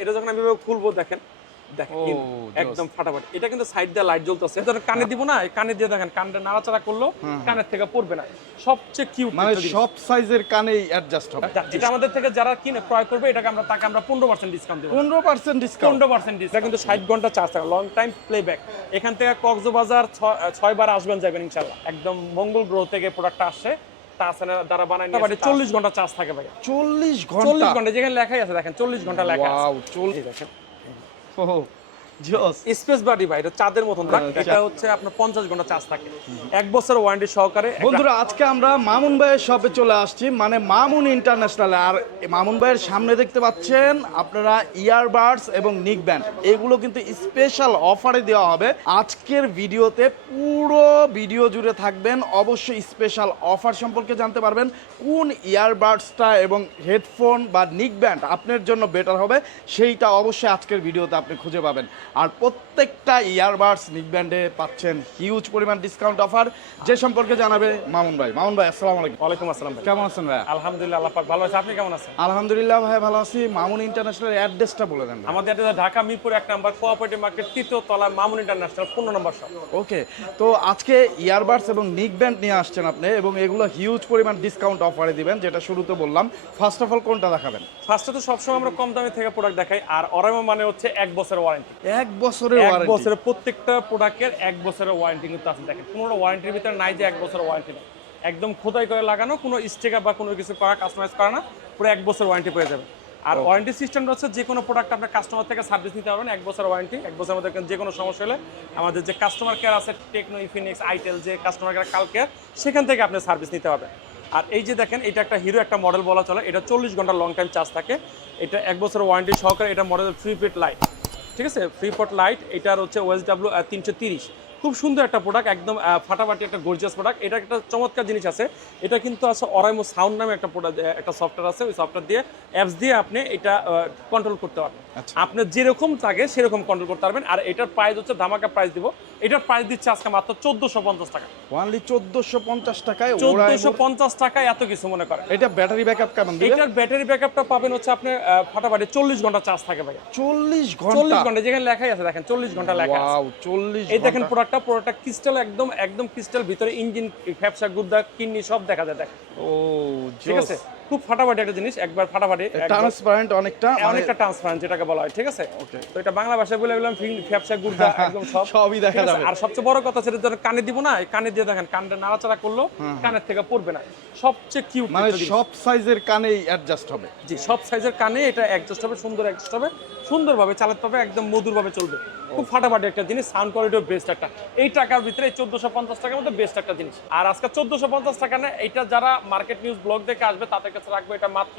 এটা যখন আমি খুলবো দেখেন। একদম ফাটাফাটি। এটা কিন্তু সাইড দিয়ে লাইট জ্বলতেছে। ধরেন কানে দিব না কানে দিয়ে দেখেন কানটা নাড়াচাড়া করল কানের থেকে পড়বে না। সবচেয়ে কিউট মানে সব সাইজের কানেই অ্যাডজাস্ট হবে। এটা আমাদের থেকে যারা কিনে ক্রয় করবে এটাকে আমরা তাকে আমরা পনেরো পার্সেন্ট ডিসকাউন্ট দেবো। পনেরো পার্সেন্ট ডিসকাউন্ট পনেরো পার্সেন্ট ডিসকাউন্ট কিন্তু ষাট ঘণ্টা চার্জ থাকে লং টাইম প্লেব্যাক এখান থেকে কক্সবাজার ছয় বার আসবেন যাবেন ইনশাল্লাহ একদম মঙ্গল গ্রহ থেকে প্রোডাক্টটা আসছে। দ্বারা বানাই চল্লিশ ঘণ্টা চার্জ থাকে ভাই চল্লিশ ঘণ্টা? ঘণ্টা ঘণ্টা যেখানে লেখাই আছে দেখেন চল্লিশ ঘণ্টা লেখা আছে। দেখেন। ও জোস স্পেস বাড়ি ভাই এটা চাঁদের মতন রাখ। আচ্ছা। এটা হচ্ছে আপনার পঞ্চাশ ঘণ্টা চার্জ থাকে। এক বছর ওয়ারেন্টি সহকারে বন্ধুরা আজকে আমরা মামুন ভাইয়ের শপে চলে আসছি মানে মামুন ইন্টারন্যাশনাল আর মামুন ভাইয়ের সামনে দেখতে পাচ্ছেন আপনারা ইয়ারবাডস এবং নিক ব্যান্ড এগুলো কিন্তু স্পেশাল অফারে দেওয়া হবে। আজকের ভিডিওতে পুরো ভিডিও জুড়ে থাকবেন। অবশ্যই স্পেশাল অফার সম্পর্কে জানতে পারবেন কোন ইয়ারবাডসটা এবং হেডফোন বা নিক ব্যান্ড আপনার জন্য বেটার হবে। সেইটা অবশ্যই আজকের ভিডিওতে আপনি খুঁজে পাবেন। আর প্রত্যেকটা ইয়ারবাডস নিক ব্যান্ডে পাচ্ছেন হিউজ পরিমাণ ডিসকাউন্ট অফার যে সম্পর্কে জানাবে মামুন ভাই। মামুন ভাই আসসালাম আলাইকুম। ওয়ালাইকুম আসসালাম ভাই। কেমন আছেন ভাই? আলহামদুলিল্লাহ আল্লাহ পাক ভালো আছে। আপনি কেমন আছেন? আলহামদুলিল্লাহ ভাই ভালো আছি। মামুন ইন্টারন্যাশনাল অ্যাড্রেসটা বলে দেন আমাদের এটা ঢাকা মিরপুর এক নাম্বার কোঅপারেটিভ মার্কেট তৃতীয় তলা মামুন ইন্টারন্যাশনাল পনেরো নম্বর শপ ওকে তো আজকে ইয়ারবাডস এবং নিক ব্যান্ড নিয়ে আসছেন আপনি এবং এগুলো হিউজ পরিমাণ ডিসকাউন্ট অফারে দিবেন যেটা শুরুতে বললাম। ফার্স্ট অফ অল কোনটা দেখাবেন? ফার্স্টে তো সবসময় আমরা কম দামে থেকে প্রোডাক্ট দেখাই আর অরামা মানে হচ্ছে এক বছরের ওয়ারেন্টি এক বছরের এক বছরের প্রত্যেকটা প্রোডাক্টের এক বছরের ওয়ারেন্টি কিন্তু আছে। দেখেন কোনো ওয়ারেন্টির ভিতরে নাই যে এক বছরের ওয়ারেন্টি নেই একদম খোদাই করে লাগানো কোনো স্টিকার বা কোনো কিছু করা কাস্টমাইজ করা না পুরো এক বছর ওয়ারেন্টি পেয়ে যাবে আর ওয়ারেন্টি সিস্টেমটা হচ্ছে যে কোনো প্রোডাক্ট আপনার কাস্টমার থেকে সার্ভিস নিতে পারবেন এক বছর ওয়ারেন্টি এক বছরের মধ্যে যে কোনো সমস্যা হলে আমাদের যে কাস্টমার কেয়ার আছে টেকনো ইনফিনিক্স আইটেল যে কাস্টমার কেয়ার কাল কেয়ার সেখান থেকে আপনি সার্ভিস নিতে পারবেন। আর এই যে দেখেন এটা একটা হিরো একটা মডেল বলা চলে। এটা চল্লিশ ঘণ্টা লং টাইম চার্জ থাকে। এটা এক বছর ওয়ারেন্টি সহকারে এটা মডেল ফ্রি ফিট লাইট ঠিক আছে? ফ্রিপট লাইট এটার হচ্ছে ওয়েস ডাব্লু তিনশো তিরিশ। খুব সুন্দর একটা প্রোডাক্ট একদম ফাটাফাটি একটা গর্জিয়াস প্রোডাক্ট এটা একটা চমৎকার জিনিস আছে। এটা কিন্তু আছে অরাইমো সাউন্ড নামে একটা প্রোডাক্ট একটা সফটওয়্যার আছে। ওই সফটওয়্যার দিয়ে অ্যাপস দিয়ে আপনি এটা কন্ট্রোল করতে পারবেন। আপনার যেরকম থাকে সেরকম কন্ট্রোল করতে পারবেন। আর এটার প্রাইস হচ্ছে ধামাকা প্রাইস দিব। এটার প্রাইস দিচ্ছে আজকে মাত্র চোদ্দোশো পঞ্চাশ টাকা। ওয়ানলি চোদ্দোশো পঞ্চাশ টাকায় চোদ্দোশো পঞ্চাশ টাকায় এত কিছু মনে করেন। এটা ব্যাটারি ব্যাকআপ কেমন এটার ব্যাটারি ব্যাকআপটা পাবেন হচ্ছে আপনি ফাটাফাটি চল্লিশ ঘণ্টা চার্জ থাকে ভাই চল্লিশ চল্লিশ ঘণ্টা ঘণ্টা যেখানে লেখাই আছে দেখেন চল্লিশ ঘণ্টা লেখা আছে। ওয়াও চল্লিশ এই দেখেন প্রোডাক্টটা পুরোটা ক্রিস্টাল একদম একদম ক্রিস্টাল ভিতরে ইঞ্জিন ফ্যাপসা গুদ্দা কিডনি সব দেখা যায় দেখ ও ঠিক আছে? খুব ফাটাফাটি একটা জিনিস একবার ফাটাফাটি ট্রান্সপারেন্ট অনেকটা মানে অনেকটা ট্রান্সপারেন্ট যেটাকে বলা হয় ঠিক আছে? তো এটা বাংলা ভাষায় বলে বললাম ফ্যাপসা গুড়া একদম সব। সবই দেখা যাবে। আর সবচেয়ে বড় কথা সেটা যখন কানে দিব না কানে দিয়ে দেখেন কানটা নাড়াচাড়া করল কানের থেকে পড়বে না। সবচেয়ে কিউট মানে সব সাইজের কানেই অ্যাডজাস্ট হবে। জি সব সাইজের কানে এটা অ্যাডজাস্ট হবে সুন্দর অ্যাডজাস্ট হবে। সুন্দরভাবে চালাতে পারবে, একদম মধুরভাবে চলবে। খুব ফাটাফাটি একটা জিনিস সাউন্ড কোয়ালিটিও বেস্ট একটা। এই টাকার ভিতরে চোদ্দশো পঞ্চাশ টাকার মধ্যে বেস্ট একটা জিনিস। আর আজকে চোদ্দশো পঞ্চাশ টাকা না এটা যারা মার্কেট নিউজ ব্লগ দেখে আসবে, তাদের কাছে রাখবে এটা মাত্র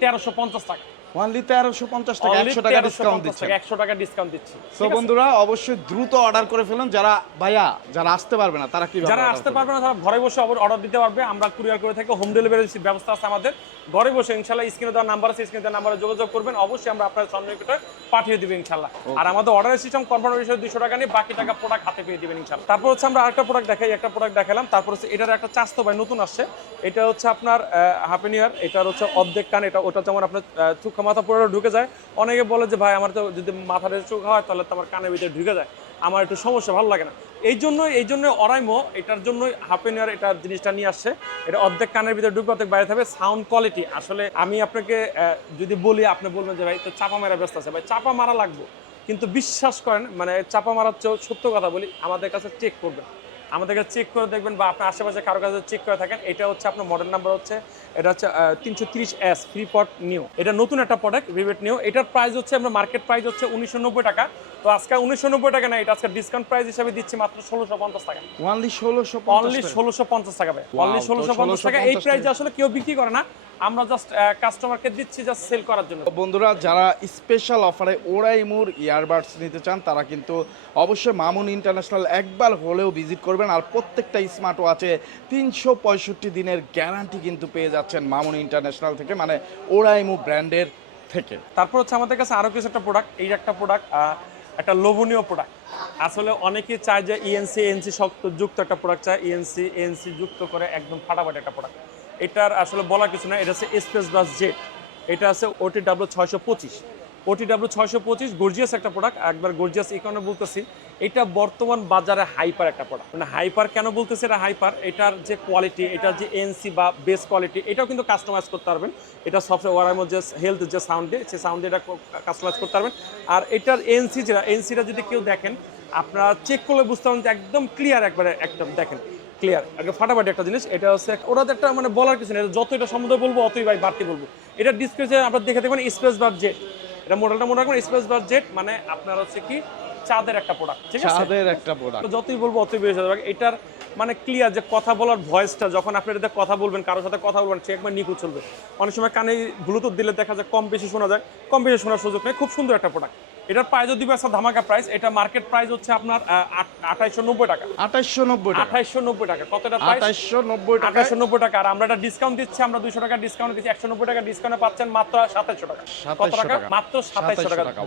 তেরোশো পঞ্চাশ টাকা। ওয়ানলি তেরোশো টাকা Only একশো টাকা ডিসকাউন্ট দিচ্ছে টাকা, টাকা ডিসকাউন্ট দিচ্ছি। তো বন্ধুরা অবশ্যই দ্রুত অর্ডার করে ফেলুন। যারা ভাইয়া যারা আসতে পারবে না তারা কি যারা আসতে পারবে না তারা ঘরে বসে অর্ডার দিতে পারবে। আমরা কুরিয়ার করে থাকি হোম ডেলিভারি ব্যবস্থা আছে আমাদের। ঘরে বসে ইনশাল্লাহ স্ক্রিনে দেওয়ার নাম্বার আছে স্ক্রিনে দেওয়ার নাম্বারে যোগাযোগ করবেন। অবশ্যই আমরা আপনার সন্নিকটে পাঠিয়ে দিবেন ইনশাল্লাহ। আর আমাদের অর্ডারের সিস্টেম কনফার্ম হিসেবে দুশো টাকা নিয়ে বাকি টাকা প্রোডাক্ট হাতে পেয়ে দিবেন তারপর হচ্ছে আমরা আরেকটা প্রোডাক্ট দেখাই একটা প্রোডাক্ট দেখালাম। তারপর হচ্ছে এটার একটা চাস্তো ভাই নতুন আসছে। এটা হচ্ছে আপনার ইয়ার এটার হচ্ছে অর্ধেক কান এটা ওটা যেমন আপনার মাথা পুরো ঢুকে যায়। অনেকে বলে যে, ভাই, আমার তো যদি মাথাটা চোখা হয়, তাহলে তো আমার কানের ভিতরে ঢুকে যায়। আমার একটু সমস্যা, ভালো লাগে না। এই জন্য এই জন্য অরাইমো, এটার জন্যই হাফ এন এটা জিনিসটা নিয়ে আসছে। এটা অর্ধেক কানের ভিতরে ঢুকবে, অর্ধেক বাইরে থাকবে। সাউন্ড কোয়ালিটি, আসলে আমি আপনাকে যদি বলি, আপনি বলবেন যে, ভাই, তো চাপা মারা ব্যস্ত আছে। ভাই, চাপা মারা লাগবে। কিন্তু বিশ্বাস করেন মানে চাপা মারার চেয়েও সত্য কথা বলি, আমাদের কাছে চেক করবেন। আমাদের কাছে চেক করে দেখবেন বা আপনার আশেপাশে কারও কাছে চেক করে থাকেন। এটা হচ্ছে আপনার মডেল নাম্বার হচ্ছে এটা হচ্ছে তিনশো তিরিশ এস ফ্রি পট নিউ এটা নতুন একটা প্রোডাক্ট রিবেট নিউ এটার প্রাইস হচ্ছে আমরা মার্কেট প্রাইস হচ্ছে উনিশশো নব্বই টাকা। তো আজকে উনিশশো নব্বই টাকা না এটা আজকে ডিসকাউন্ট প্রাইস হিসাবে দিচ্ছি মাত্র ষোলোশো পঞ্চাশ টাকা। ওয়ানলি ষোলোশো অনলি ষোলোশো পঞ্চাশ টাকা অনলি ষোলোশো পঞ্চাশ টাকা। এই প্রাইস আসলে কেউ বিক্রি করে না। আমরা জাস্ট কাস্টমারকে দিচ্ছি জাস্ট সেল করার জন্য। বন্ধুরা যারা স্পেশাল অফারে ওরাইমুর ইয়ারবাডস নিতে চান তারা কিন্তু অবশ্যই মামুন ইন্টারন্যাশনাল একবার হলেও ভিজিট করবেন আর প্রত্যেকটা স্মার্ট ওয়াচে তিনশো পঁয়ষট্টি দিনের গ্যারান্টি কিন্তু পেয়ে যাচ্ছেন মামুন ইন্টারন্যাশনাল থেকে মানে ওরাইমু ব্র্যান্ডের থেকে। তারপর হচ্ছে আমাদের কাছে আরও কিছু একটা প্রোডাক্ট এই একটা প্রোডাক্ট একটা লোভনীয় প্রোডাক্ট আসলে অনেকে চায় যে E ইএনসি এএনসি শক্ত যুক্ত একটা প্রোডাক্ট চায়। E ইএনসি এএনসি যুক্ত করে একদম ফাটাফাটি একটা প্রোডাক্ট এটার আসলে বলা কিছু না এটা হচ্ছে স্পেস বাস জেট এটা আছে ওটি ডাব্লিউ ছয়শো পঁচিশ। ওটি ডাব্লিউ ছয়শো পঁচিশ গর্জিয়াস একটা প্রোডাক্ট একবার গর্জিয়াস এই কারণে বলতেছি, এটা বর্তমান বাজারে হাইপার একটা প্রোডাক্ট মানে হাইপার কেন বলতেছে এটা হাইপার এটার যে কোয়ালিটি এটার যে এনসি বা বেস কোয়ালিটি এটাও কিন্তু কাস্টমাইজ করতে পারবেন। এটা সফটওয়্যারের মধ্যে হেলথ যে সাউন্ডে সে সাউন্ডে এটা কাস্টমাইজ করতে পারবেন। আর এটার এনসি যেটা এনসিটা যদি কেউ দেখেন, আপনারা চেক করলে বুঝতে পারবেন যে একদম ক্লিয়ার একবারে একদম দেখেন ক্লিয়ার একদম ফাটাফাটি একটা জিনিস এটা হচ্ছে ওরা একটা মানে বলার কিছু নেই যত এটা সম্বন্ধে বলব অতই ভাই বাড়তি বলব। এটা ডিসপ্লেতে আপনারা দেখে দেখবেন স্পেস বার জেট এটা মডেলটা মনে রাখবেন স্পেস বার জেট মানে আপনার হচ্ছে কি? চাঁদের একটা প্রোডাক্ট ঠিক আছে? ছাদের একটা প্রোডাক্ট যতই বলব অতই বেশি যাবে এটার মানে ক্লিয়ার যে কথা বলার ভয়েসটা যখন আপনি এটাতে কথা বলবেন কারোর সাথে কথা বলবেন সে একবার নিখুঁত চলবে। অনেক সময় কানে ব্লুটুথ দিলে দেখা যায় কম বেশি শোনা যায় কম বেশি শোনার সুযোগ নেই। খুব সুন্দর একটা প্রোডাক্ট এটার প্রাইস যদি একটা ধামাকা প্রাইস এটা মার্কেট প্রাইস হচ্ছে আপনার আঠাইশো নব্বই টাকা। আঠাইশশো নব্বই টাকা। আঠাইশশো নব্বই টাকা। কতটা আঠাইশশো নব্বই টাকা। আঠাইশশো নব্বই টাকা। আর আমরা এটা ডিসকাউন্ট দিচ্ছি আমরা দুশো টাকা ডিসকাউন্ট দিচ্ছি। একশো নব্বই টাকা ডিসকাউন্টে পাচ্ছেন মাত্র সাতাইশো টাকা। কত টাকা। মাত্র সাতাইশশো টাকা।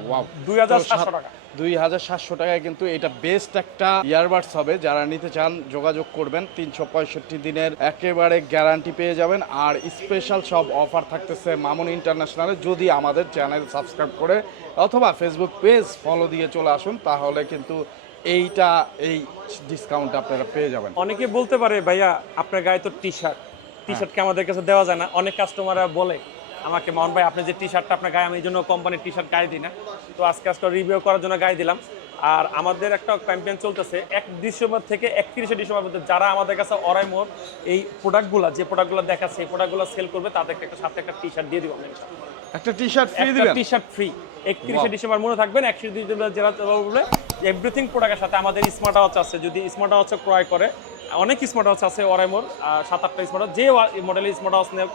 দুই হাজার সাতশো টাকা। দুই হাজার সাতশো টাকায় কিন্তু এটা বেস্ট একটা ইয়ারবাডস হবে। যারা নিতে চান যোগাযোগ করবেন। তিনশো পঁয়ষট্টি দিনের একেবারে গ্যারান্টি পেয়ে যাবেন। আর স্পেশাল সব অফার থাকতেছে মামুন ইন্টারন্যাশনালে যদি আমাদের চ্যানেল সাবস্ক্রাইব করে অথবা ফেসবুক পেজ ফলো দিয়ে চলে আসুন তাহলে কিন্তু এইটা এই ডিসকাউন্ট আপনারা পেয়ে যাবেন। অনেকে বলতে পারে ভাইয়া আপনার গায়ে তো টি শার্ট টি শার্ট কি আমাদের কাছে দেওয়া যায় না? অনেক কাস্টমাররা বলে আমাকে মন ভাই আপনি যে টি শার্টটা আপনার গায়ে আমি এই জন্য কোম্পানির টি শার্ট গায়ে দিই না। তো আজকে আজকে রিভিউ করার জন্য গায়ে দিলাম। আর আমাদের একটা ক্যাম্পেইন চলতেছে এক ডিসেম্বর থেকে একত্রিশে ডিসেম্বর মধ্যে যারা আমাদের কাছে অরাই মোর এই প্রোডাক্টগুলো যে প্রোডাক্টগুলো দেখাচ্ছে এই প্রোডাক্টগুলো সেল করবে তাদেরকে একটা সাথে একটা টি শার্ট দিয়ে দিব একটা টি শার্ট ফ্রি দিবেন? টি শার্ট ফ্রি একত্রিশে ডিসেম্বর মনে থাকবেন একত্রিশে ডিসেম্বর জেলা বলে এভরিথিং প্রোডাক্টের সাথে আমাদের স্মার্ট ওয়াচ আছে। যদি স্মার্ট ওয়াচ ক্রয় করে অনেক স্মার্ট ওয়াচ আছে ওরাইমোর সাত আটটা স্মার্ট ওয়াচ যে মডেলের স্মার্ট ওয়াচ নেব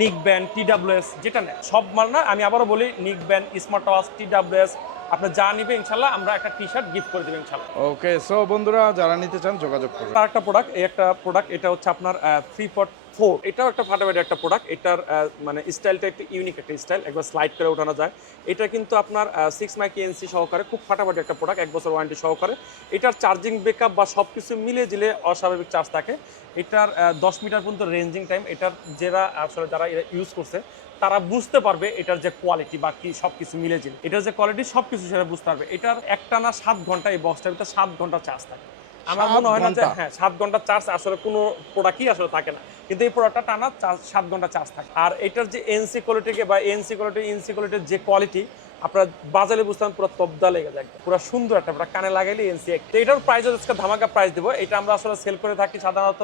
নিক ব্যান্ড টি ডাব্লিউএস যেটা নেয় সব মাল না আমি আবারও বলি নিক band smart watch T WS আপনি যা নিবে ইনশাল্লাহ আমরা একটা টি শার্ট গিফট করে দেবো ইনশাল্লাহ। ওকে সো বন্ধুরা যারা নিতে চান যোগাযোগ করুন। আর একটা প্রোডাক্ট এই একটা প্রোডাক্ট এটা হচ্ছে আপনার ফ্রি পট ফোর, এটাও একটা ফাটাফাটি একটা প্রোডাক্ট এটার মানে স্টাইলটা একটু ইউনিক একটা স্টাইল একবার স্লাইড করে ওঠানো যায়। এটা কিন্তু আপনার সিক্স মাইক এনসি সহকারে খুব ফাটাফাটি একটা প্রোডাক্ট এক বছর ওয়ারেন্টি সহকারে। এটার চার্জিং ব্যাকআপ বা সব কিছু মিলিয়ে জিলে অস্বাভাবিক চার্জ থাকে। এটার দশ মিটার পর্যন্ত রেঞ্জিং টাইম এটার যারা, আসলে যারা ইউজ করছে, তারা বুঝতে পারবে এটার যে কোয়ালিটি বা কি সব কিছু মিলে জিলে এটার যে কোয়ালিটি সব কিছু সেটা বুঝতে পারবে। এটার একটানা সাত ঘণ্টা এই বক্সটার ভিতরে সাত ঘণ্টা চার্জ থাকে। আমার মনে হয় না যে হ্যাঁ সাত ঘণ্টা চার্জ আসলে কোনো প্রোডাক্টই আসলে থাকে না। কিন্তু এই প্রোডাক্টটা টানা সাত ঘণ্টা চার্জ থাকে। আর এটার যে এনসি কোয়ালিটিকে বা এনসি কোয়ালিটি এনসি কোয়ালিটির যে কোয়ালিটি আপনারা বাজারে বুঝতাম পুরো তবদা লেগে যায়। পুরো সুন্দর একটা কানে লাগাইলে এনসি এক। এটার প্রাইস আজকে ধামাকা প্রাইস দিব। এটা আমরা আসলে সেল করে থাকি সাধারণত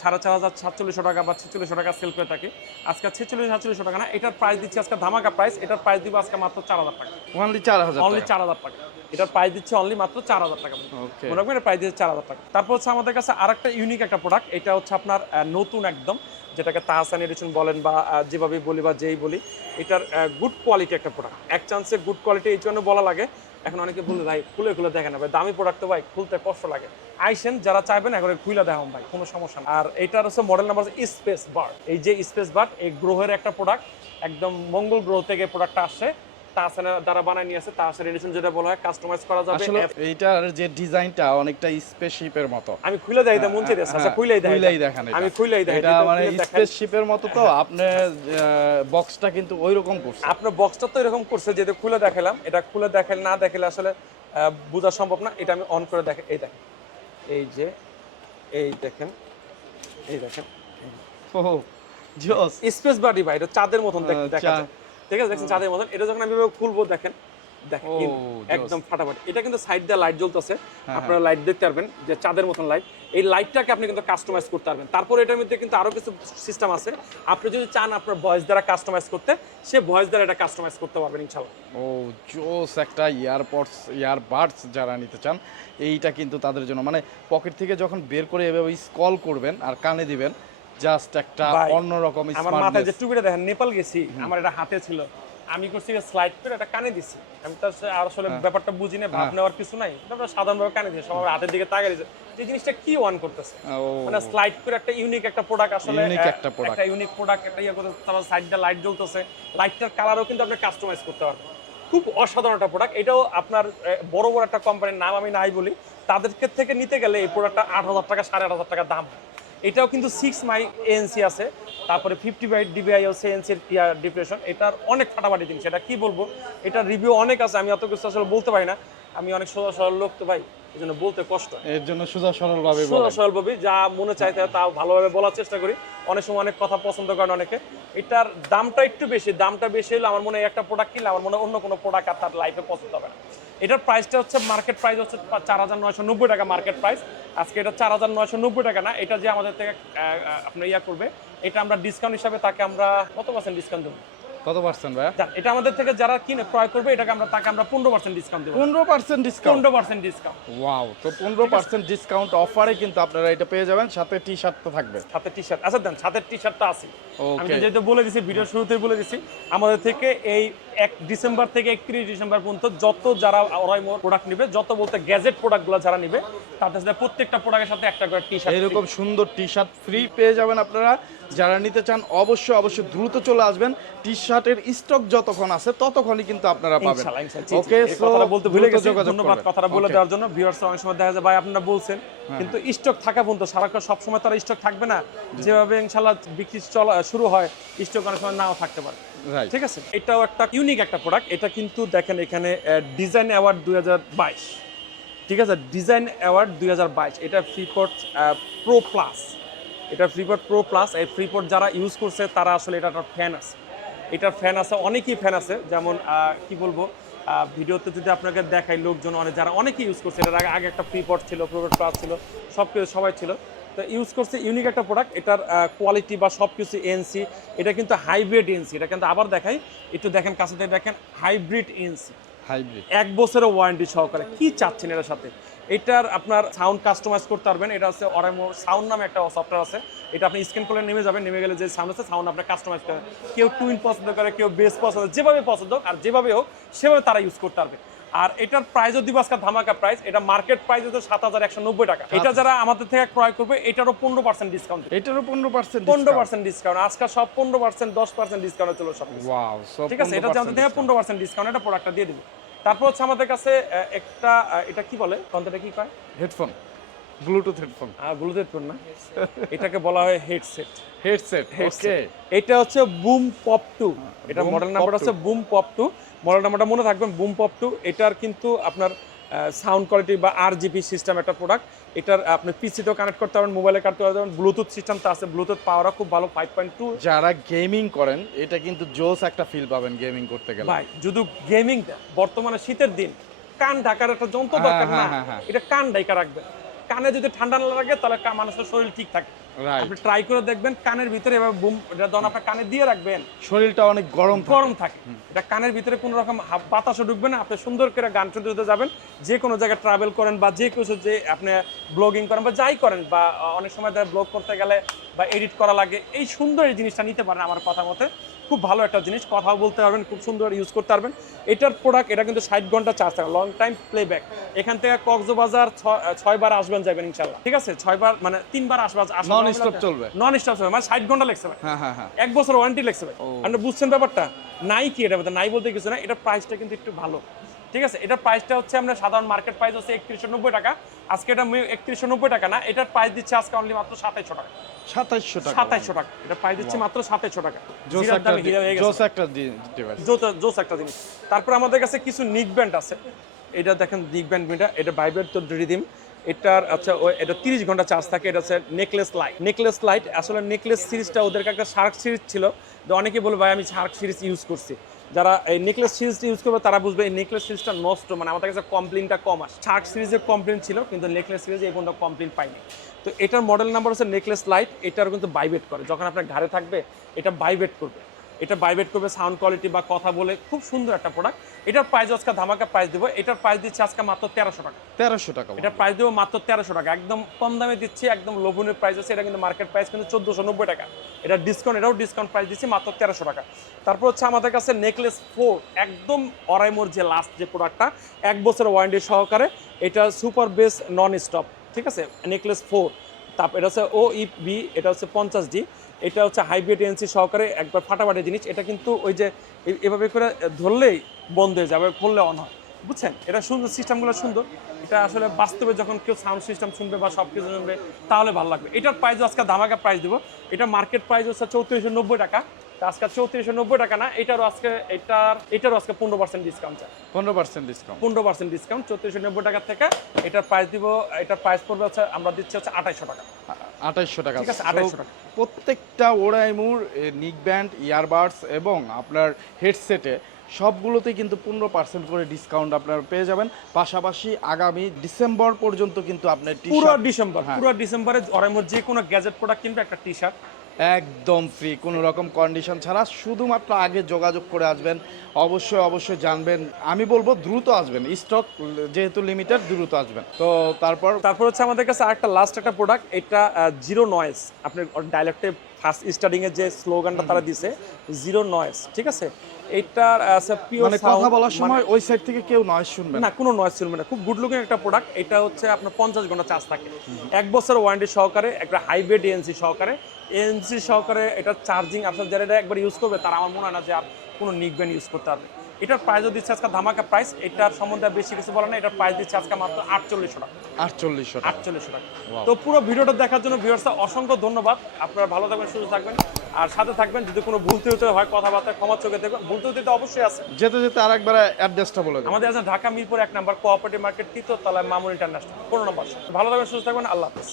সাড়ে চার হাজার সাতচল্লিশশো টাকা বা ছেচল্লিশশো টাকা সেল করে থাকি। আজকে ছেচল্লিশ সাতচল্লিশশো টাকা না এটার প্রাইস দিচ্ছি আজকে ধামাকা প্রাইস এটার প্রাইস দিব আজকে মাত্র চার হাজার টাকা। অনলি চার হাজার অনলি চার হাজার টাকা। এটার প্রাইস দিচ্ছে অনলি মাত্র চার হাজার টাকা। মনে রাখবেন প্রাইস দিচ্ছে চার হাজার টাকা। তারপর হচ্ছে আমাদের কাছে আরেকটা ইউনিক একটা প্রোডাক্ট এটা হচ্ছে আপনার নতুন একদম যেটাকে তাহসান এডিশন বলেন বা যেভাবে বলি বা যেই বলি এটার গুড কোয়ালিটি একটা প্রোডাক্ট এক চান্সে গুড কোয়ালিটি এই জন্য বলা লাগে এখন অনেকে বলবে, ভাই, খুলে খুলে দেখেন ভাই, দামি প্রোডাক্ট ভাই, খুলতে কষ্ট লাগে। আইসেন, যারা চাইবেন এখন খুলে দেখাম ভাই, কোনো সমস্যা আর এটার হচ্ছে মডেল নাম্বার স্পেস বার্ড এই যে স্পেস বার্ড এই গ্রহের একটা প্রোডাক্ট একদম মঙ্গল গ্রহ থেকে প্রোডাক্টটা আসছে। তাহসানের দ্বারা বানায় নিয়ে আসে তাহসান এডিশন যেটা বলা হয় কাস্টমাইজ করা যাবে এইটার যে ডিজাইনটা অনেকটা স্পেসশিপের মতো। আমি খুলে দেই মন আচ্ছা হ্যাঁ, খুলেই দেখান এটা। আমি খুলেই দেখাই এটা মানে স্পেসশিপের মতো তো আপনার বক্সটা কিন্তু ওইরকম করছে। আপনার বক্সটা তো এরকম করছে যেটা খুলে দেখালাম এটা খুলে দেখালে না দেখালে আসলে বোঝা সম্ভব না এটা আমি অন করে দেখে এই দেখেন এই যে এই দেখেন এই দেখেন ও জোস। স্পেস বাডি ভাই এটা চাঁদের মতন দেখ- আহ, দেখা যায়। ঠিক আছে দেখছেন চাঁদের মতন। এটা যখন আমি খুলবো দেখেন দেখেন। একদম ফাটাফাটি। এটা কিন্তু সাইড দিয়ে লাইট জ্বলতেছে। হ্যাঁ, আপনারা লাইট দেখতে পারবেন যে চাঁদের মতন লাইট এই লাইটটাকে আপনি কিন্তু কাস্টমাইজ করতে পারবেন। তারপর এটার মধ্যে কিন্তু আরও কিছু সিস্টেম আছে। আপনি যদি চান আপনার ভয়েস দ্বারা কাস্টমাইজ করতে সে ভয়েস দ্বারা এটা কাস্টমাইজ করতে পারবেন ইনশাল্লাহ ও জোস একটা ইয়ারপডস ইয়ারবাডস যারা নিতে চান এইটা কিন্তু তাদের জন্য। মানে পকেট থেকে যখন বের করে এভাবে স্কল করবেন আর কানে দিবেন জাস্ট একটা অন্যরকম আমার মাথায় যে টুপিটা দেখেন নেপাল গেছি আমার এটা হাতে ছিল। আমি করছি স্লাইড করে এটা কানে দিছি। আমি তো আর আসলে হ্যাঁ। ব্যাপারটা বুঝি না ভাব নেওয়ার কিছু নাই। সাধারণভাবে কানে দিয়েছে সবাই হাতের দিকে তাকাই দিয়েছে যে জিনিসটা কি ওয়ান করতেছে? মানে স্লাইড করে একটা ইউনিক একটা প্রোডাক্ট আসলে একটা product। একটা ইউনিক প্রোডাক্ট একটা ইয়ে করতে তারপর সাইডটা লাইট জ্বলতেছে। লাইটটার কালারও কিন্তু আপনি কাস্টমাইজ করতে পারবেন। খুব অসাধারণ একটা প্রোডাক্ট এটাও আপনার বড় বড় একটা কোম্পানির নাম আমি নাই বলি। তাদেরকে থেকে নিতে গেলে এই প্রোডাক্টটা আট হাজার টাকা সাড়ে আট হাজার টাকা দাম। হয়। এটাও কিন্তু সিক্স মাই এএনসি আছে। তারপরে ফিফটি বাই ডিবিআই ও সিএনসির ডিপ্রেশন এটার অনেক ফাটাফাটি জিনিস এটা কি বলব? এটার রিভিউ অনেক আছে, আমি অত কিছু আসলে বলতে পারি না। আমি অনেক সোজা সরল লোক তো ভাই এই জন্য বলতে কষ্ট এর জন্য সোজা সরল ভাবে সোজা সরল ভাবে যা মনে চাইতে তা ভালোভাবে বলার চেষ্টা করি। অনেক সময় অনেক কথা পছন্দ করেন অনেকে। এটার দামটা একটু বেশি দামটা বেশি হলে আমার মনে হয় একটা প্রোডাক্ট কিনলে আমার মনে হয় অন্য কোনো প্রোডাক্ট আর তার লাইফে পছন্দ হবে না। এটার প্রাইসটা হচ্ছে মার্কেট প্রাইস হচ্ছে চার হাজার নয়শো নব্বই টাকা মার্কেট প্রাইস আজকে এটা চার হাজার নয়শো নব্বই টাকা না এটা যে আমাদের থেকে আপনার ইয়া করবে এটা আমরা ডিসকাউন্ট হিসাবে তাকে আমরা কত পার্সেন্ট ডিসকাউন্ট দেবো? কত পার্সেন্ট যাক, এটা আমাদের থেকে যারা কিনে ক্রয় করবে এটাকে আমরা তাকে আমরা পনেরো পার্সেন্ট ডিসকাউন্ট দেবো। পনেরো পার্সেন্ট ডিসকাউন্ট পনেরো পার্সেন্ট ডিসকাউন্ট ওয়াও তো পনেরো পার্সেন্ট ডিসকাউন্ট অফারে কিন্তু আপনারা এটা পেয়ে যাবেন সাথে টি শার্ট তো থাকবে। সাথে টি শার্ট আচ্ছা দেন সাথে টি শার্টটা আছে। আমি যেহেতু বলে দিছি ভিডিও শুরুতেই বলে দিছি আমাদের থেকে এই এক ডিসেম্বর থেকে একত্রিশ ডিসেম্বর পর্যন্ত যত যারা প্রোডাক্ট নিবে যত বলতে গ্যাজেট প্রোডাক্টগুলো যারা নিবে তাদের সাথে প্রত্যেকটা প্রোডাক্টের সাথে একটা করে টি শার্ট এরকম সুন্দর টি শার্ট ফ্রি পেয়ে যাবেন আপনারা। যারা নিতে চান অবশ্যই অবশ্যই দ্রুত চলে আসবেন। টি শার্টের স্টক যতক্ষণ আছে ততক্ষণই কিন্তু আপনারা পাবেন। ওকে কথাটা বলতে ভুলে গেছি। ধন্যবাদ কথাটা বলে দেওয়ার জন্য। ভিউয়ার্স অনেক সময় দেখা যায় ভাই আপনারা বলছেন কিন্তু স্টক থাকা পর্যন্ত সারাক্ষণ সব সময় তার স্টক থাকবে না। যেভাবে ইনশাআল্লাহ বিক্রি চলা শুরু হয় স্টক অনেক সময় নাও থাকতে পারে। ঠিক আছে? এটাও একটা ইউনিক একটা প্রোডাক্ট এটা কিন্তু দেখেন এখানে ডিজাইন অ্যাওয়ার্ড দুই হাজার বাইশ। ঠিক আছে? ডিজাইন অ্যাওয়ার্ড দুই হাজার বাইশ। এটা ফ্রিপোর্ট প্রো প্লাস এটা ফ্রিপোর্ট প্রো প্লাস এই ফ্রিপোর্ট যারা ইউজ করছে তারা আসলে এটা একটা ফ্যান আছে। এটার ফ্যান আছে অনেকেই ফ্যান আছে। যেমন কি বলব ভিডিওতে যদি আপনাকে দেখাই লোকজন অনেক যারা অনেকেই ইউজ করছে এটার আগে আগে একটা ফ্রিপোর্ট ছিল ফ্রিপোর্ট প্লাস ছিল সব কিছু সবাই ছিল। তো ইউজ করছে ইউনিক একটা প্রোডাক্ট এটার কোয়ালিটি বা সব কিছু এনসি এটা কিন্তু হাইব্রিড এনসি এটা কিন্তু আবার দেখাই। একটু দেখেন কাছে দেখেন হাইব্রিড এনসি হাইব্রিড এক বছরের ওয়ারেন্টি সহকারে কি চাচ্ছেন এটার সাথে? এটার আপনার সাউন্ড কাস্টমাইজ করতে পারবেন। এটা হচ্ছে অরাইমো সাউন্ড নামে একটা সফটওয়্যার আছে। এটা আপনি স্ক্যান করলে নেমে যাবেন। নেমে গেলে যে সাউন্ড আছে সাউন্ড আপনি কাস্টমাইজ করেন কেউ টুইন পছন্দ করে কেউ বেস পছন্দ যেভাবে পছন্দ আর যেভাবে হোক সেভাবে তারা ইউজ করতে পারবে। আর এটার প্রাইসও দিব আজকে ধামাকা প্রাইস এটা মার্কেট প্রাইস হচ্ছে সাত হাজার একশো নব্বই টাকা। এটা যারা আমাদের থেকে ক্রয় করবে এটারও পনেরো পার্সেন্ট ডিসকাউন্ট এটারও পনেরো পার্সেন্ট পনেরো পার্সেন্ট ডিসকাউন্ট আজকাল সব পনেরো পার্সেন্ট দশ পার্সেন্ট ডিসকাউন্ট চলো সব সব ঠিক আছে? এটা আমাদের থেকে পনেরো পার্সেন্ট ডিসকাউন্ট এটা প্রোডাক্টটা দিয়ে দিবে। তারপর হচ্ছে আমাদের কাছে একটা এটা কি বলে? কন্ট্রাটা কি কয়? হেডফোন। Bluetooth headphone. আর ব্লুটুথ হেডফোন না? এটাকে বলা হয় হেডসেট হেডসেট ওকে এটা হচ্ছে বুম পপ টু এটা মডেল নাম্বার হচ্ছে বুম পপ টু মডেল নাম্বারটা মনে থাকবেন বুম পপ টু এটার কিন্তু আপনার সাউন্ড কোয়ালিটি বা আর জিপি সিস্টেম একটা প্রোডাক্ট এটার আপনি পিসিতেও কানেক্ট করতে পারবেন মোবাইলে কাটতে পারবেন ব্লুটুথ সিস্টেমটা আছে ব্লুটুথ পাওয়ারও খুব ভালো ফাইভ পয়েন্ট টু যারা গেমিং করেন এটা কিন্তু জোস একটা ফিল পাবেন গেমিং করতে গেলে। ভাই যদি গেমিং বর্তমানে শীতের দিন কান ঢাকার একটা যন্ত্র হ্যাঁ, দরকার হ্যাঁ, না হ্যাঁ, হ্যাঁ। এটা কান ঢাকা রাখবেন। কানে যদি ঠান্ডা না লাগে তাহলে মানুষের শরীর ঠিক থাকে। আপনি ট্রাই করে দেখবেন কানের ভিতরে এভাবে বুম এটা যখন আপনার কানে দিয়ে রাখবেন শরীরটা অনেক গরম গরম থাকে। এটা কানের ভিতরে কোনো রকম বাতাসও ঢুকবে না। আপনি সুন্দর করে গান শুনতে শুনতে যাবেন। যে কোনো জায়গায় ট্রাভেল করেন বা যে কিছু যে আপনি ব্লগিং করেন বা যাই করেন বা অনেক সময় ব্লগ করতে গেলে বা এডিট করা লাগে এই সুন্দর এই জিনিসটা নিতে পারেন আমার কথা মতে। খুব ভালো একটা জিনিস। কথা বলতে পারবেন খুব সুন্দর ইউজ করতে পারবেন। এটার প্রোডাক্ট এটা কিন্তু ষাট ঘণ্টা চার্জ থাকে লং টাইম প্লেব্যাক এখান থেকে কক্সবাজার ছয়বার আসবেন যাবেন ইনশাল্লাহ ঠিক আছে? ছয়বার মানে তিনবার আসবেন নন স্টপ চলবে। নন স্টপ চলবে মানে ষাট ঘণ্টা লেগছে ভাই। হ্যাঁ হ্যাঁ হ্যাঁ। এক বছর ওয়ারেন্টি লেগছে ভাই। আপনি বুঝছেন ব্যাপারটা? নাই কি এটা নাই বলতে কিছু না এটা প্রাইসটা কিন্তু একটু ভালো। ঠিক আছে এটার প্রাইসটা হচ্ছে আমরা সাধারণ মার্কেট প্রাইস হচ্ছে একত্রিশশো নব্বই টাকা। আজকে এটা একত্রিশশো নব্বই টাকা না এটার প্রাইস দিচ্ছে আজকে অনলি মাত্র সাতাইশশো টাকা। সাতাইশশো টাকা। সাতাইশশো টাকা এটা প্রাইস দিচ্ছে মাত্র সাতাইশশো টাকা। জোস একটা দামে হিরা গেছে। জোস একটা ডিভাইস জোস- জোস একটা জিনিস। তারপর আমাদের কাছে কিছু নিক ব্যান্ড আছে। এটা দেখেন নিক ব্যান্ড এটা ভাইব্রেট তো রিদিম এটার আচ্ছা এটা তিরিশ ঘণ্টা চার্জ থাকে এটা হচ্ছে নেকলেস লাইট নেকলেস লাইট আসলে নেকলেস সিরিজটা ওদের একটা শার্ক সিরিজ ছিল। তো অনেকে বলে ভাই আমি শার্ক সিরিজ ইউজ করছি। যারা এই নেকলেস সিরিজটি ইউজ করবে, তারা বুঝবে এই নেকলেস সিরিজটা নষ্ট। মানে আমাদের কাছে কমপ্লেনটা কম আসে। শার্ট সিরিজে কমপ্লেন ছিল, কিন্তু নেকলেস সিরিজে এই পর্যন্ত কমপ্লেন পাইনি। তো এটার মডেল নাম্বার হচ্ছে নেকলেস লাইট এটার কিন্তু বাইবেট করে। যখন আপনার ঘাড়ে থাকবে, এটা বাইবেট করবে। এটা বাইবেট করবে সাউন্ড কোয়ালিটি বা কথা বলে খুব সুন্দর একটা প্রোডাক্ট এটার প্রাইস আজকে ধামাকা প্রাইস দেবো। এটার প্রাইস দিচ্ছে আজকে মাত্র তেরোশো টাকা। তেরোশো টাকা এটা প্রাইস দেবো মাত্র তেরোশো টাকা। একদম কম দামে দিচ্ছি একদম লোভনীয় প্রাইস আছে। এটা কিন্তু মার্কেট প্রাইস কিন্তু চোদ্দোশো নব্বই টাকা। এটা ডিসকাউন্ট এটাও ডিসকাউন্ট প্রাইস দিচ্ছি মাত্র তেরোশো টাকা। তারপর হচ্ছে আমাদের কাছে নেকলেস ফোর একদম অরাইমোর যে লাস্ট যে প্রোডাক্টটা এক বছর ওয়ারেন্টি সহকারে এটা সুপার বেস নন স্টপ ঠিক আছে? নেকলেস ফোর তারপর এটা হচ্ছে ও ই বি এটা হচ্ছে পঞ্চাশ ডি এটা হচ্ছে হাইব্রিড এনসি সহকারে একবার ফাটাফাটি জিনিস। এটা কিন্তু ওই যে এভাবে করে ধরলেই বন্ধ হয়ে যাবে খুললে অন হয়। বুঝছেন? এটা সুন্দর সিস্টেমগুলো সুন্দর। এটা আসলে বাস্তবে যখন কেউ সাউন্ড সিস্টেম শুনবে বা সব কিছু শুনবে তাহলে ভালো লাগবে। এটার প্রাইস আজকে ধামাকা প্রাইস দেবো। এটা মার্কেট প্রাইস হচ্ছে চৌত্রিশশো নব্বই টাকা। তা আজকে চৌত্রিশশো নব্বই টাকা না এটারও আজকে এটার এটারও আজকে পনেরো পার্সেন্ট ডিসকাউন্ট চাই। পনেরো পার্সেন্ট ডিসকাউন্ট পনেরো পার্সেন্ট ডিসকাউন্ট চৌত্রিশশো নব্বই টাকা থেকে এটার প্রাইস দিব এটার প্রাইস পড়বে হচ্ছে আমরা দিচ্ছি হচ্ছে আঠাইশশো টাকা। আঠাইশশো টাকা ঠিক আছে, আঠাইশশো টাকা। প্রত্যেকটা ওরাইমুর নিক ব্যান্ড ইয়ারবাডস এবং আপনার হেডসেটে সবগুলোতে কিন্তু পনেরো পার্সেন্ট করে ডিসকাউন্ট আপনার পেয়ে যাবেন পাশাপাশি আগামী ডিসেম্বর পর্যন্ত কিন্তু আপনার পুরো ডিসেম্বর হ্যাঁ। পুরো ডিসেম্বরে অরাইমোর যে কোনো গ্যাজেট প্রোডাক্ট কিনবে একটা টি শার্ট একদম ফ্রি কোনো রকম কন্ডিশন ছাড়া শুধুমাত্র আগে যোগাযোগ করে আসবেন। অবশ্যই অবশ্যই জানবেন। আমি বলব দ্রুত আসবেন। স্টক যেহেতু লিমিটেড দ্রুত আসবেন। তো তারপর তারপর হচ্ছে আমাদের কাছে আরেকটা লাস্ট একটা প্রোডাক্ট এটা জিরো নয়েস আপনি ডাইলেক্টে ফার্স্ট স্টার্টিং এর যে স্লোগানটা তারা দিছে জিরো নয়েস ঠিক আছে? এইটার মানে কথা বলার সময় ওই সাইড থেকে কেউ নয় শুনবে না। কোনো নয়েজ শুনবে না খুব গুড লুকিং একটা প্রোডাক্ট এটা হচ্ছে আপনার পঞ্চাশ ঘণ্টা চার্জ থাকে। এক বছর ওয়ারেন্টি সহকারে একটা হাইব্রিড এএনসি সহকারে এএনসি সহকারে এটা চার্জিং আপনার যারা এটা একবার ইউজ করবে তারা আমার মনে হয় না যে কোনো নিকবেন ইউজ করতে পারবে। এটার প্রাইস দিচ্ছে আজকে ধামাকা প্রাইস এটার সম্বন্ধে বেশি কিছু বলা না এটার প্রাইস দিচ্ছে আজকে মাত্র আটচল্লিশশো টাকা। আটচল্লিশশো আটচল্লিশশো টাকা। তো পুরো ভিডিওটা দেখার জন্য ভিউয়ার্সটা অসংখ্য ধন্যবাদ। আপনারা ভালো থাকবেন সুস্থ থাকবেন। আর সাথে থাকবেন যদি কোনো ভুলতে হতে হয় কথাবার্তা ক্ষমা চোখে দেখবেন। ভুল হতে তো অবশ্যই আছে। যেতে যেতে আরেকবার অ্যাড্রেসটা বলে আমাদের আছে ঢাকা মিরপুর এক নাম্বার কোঅপারেটিভ মার্কেট তৃতীয় তলায় মামুন ইন্টারন্যাশনাল পনেরো নম্বর। ভালো থাকবেন সুস্থ থাকবেন। আল্লাহ হাফিজ।